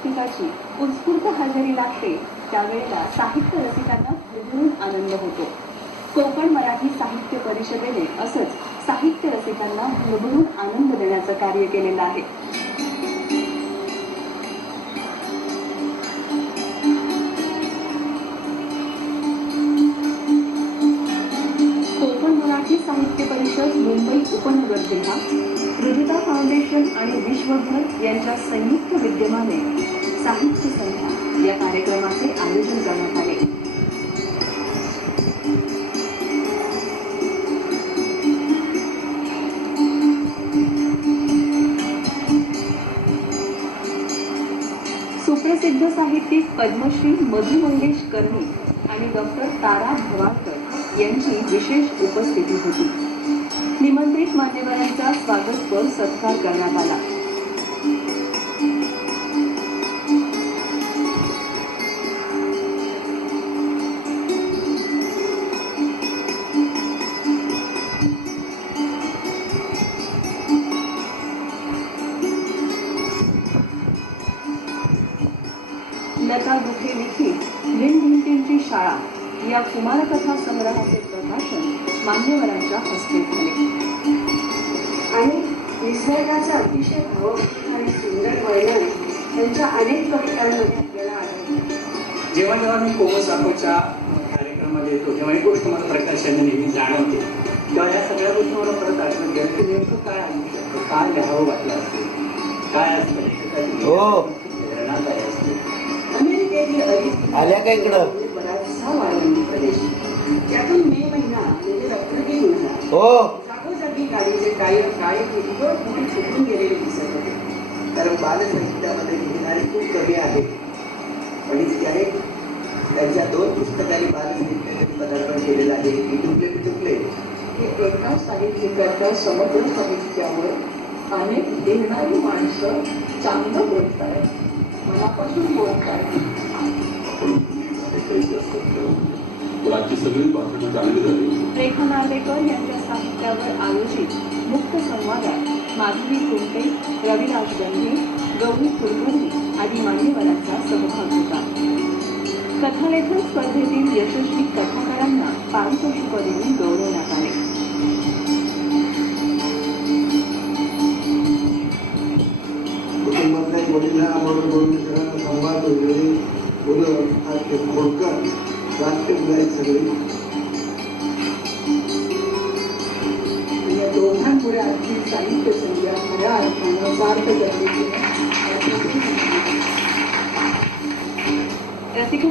पुस्तिकाची उत्स्फूर्त हजेरी लागते त्यावेळेला साहित्य रसिकांना भरभरून आनंद होतो. कोकण मराठी साहित्य परिषदेने असंच साहित्य रसिकांना भरभरून आनंद देण्याचं कार्य केलेलं आहे. कोकण मराठी साहित्य परिषद मुंबई उपनगर जिल्हा मृदुता फाउंडेशन आणि विश्वभर यांच्या संयुक्त विद्यमाने साहित्य संध्या या कार्यक्रमाचे आयोजन करण्यात आले. सुप्रसिद्ध साहित्यिक पद्मश्री मधु मंगेश कर्णिक आणि डॉक्टर तारा भवाळकर यांची विशेष उपस्थिती होती. निमंत्रित मान्यवरांचा स्वागतपर सत्कार करण्यात आला. लता गुठे लिखित भिंतींची शाळा या कुमारकथा संग्रहाचे प्रकाशन मान्यवरांच्या हस्ते झाले आणि निसर्गाचा अतिशय भावपूर्ण आणि सुंदर वर्णन त्यांच्या अनेक कवितांमध्ये आपल्याला आढळते. जेव्हा जेव्हा मी कोमल साकोच्या कार्यक्रमामध्ये येतो तेव्हा एक गोष्ट मला प्रकाशाने नेहमी जाणवते. तेव्हा या सगळ्या गोष्टी मला परत आठवत गेल्या की नेमकं काय आणू शकतं, काय लिहावं वाटलं असेल, काय असतं प्रेरणा काय असते. अमेरिकेतील आल्या का इकडं बराचसा वाळवंटी प्रदेश, त्यातून मे महिना म्हणजे रत्नगिरी महिना हो जागोजागी गाडीचे टायर काळे किरकोळ कुठे फुटून गेलेले दिसत होते. कारण बालसाहित्यामध्ये लिहिणारे खूप कवी आहेत, पण त्याने त्यांच्या 2 पुस्तकांनी बालसाहित्यामध्ये पदार्पण केलेलं आहे. पिटुकले पिटुकले हे एका साहित्यिकाच्या समग्र साहित्यावर अनेक लिहिणारी माणसं चांगलं बोलत आहेत, मनापासून बोलत आहेत. आजची सगळी भाषणं चांगली झाली. रेखा नार्वेकर यांच्या साहित्यावर आयोजित मुक्त संवादात माधवी कुंटे, रविराज गंधे, गौरी कुलकर्णी आदी मान्यवरांचा सहभाग होता. कथालेखन स्पर्धेतील यशस्वी कथाकारांना पारितोषिक देऊन गौरवण्यात आले. कुटुंबातल्या वडिलांना म्हणून संवाद वगैरे मुलं खोडकर राष्ट्रीय आहेत सगळे. या दोघांपुढे आजची साहित्य संध्या खऱ्या अर्थानं सार्थ गरजेची रसिको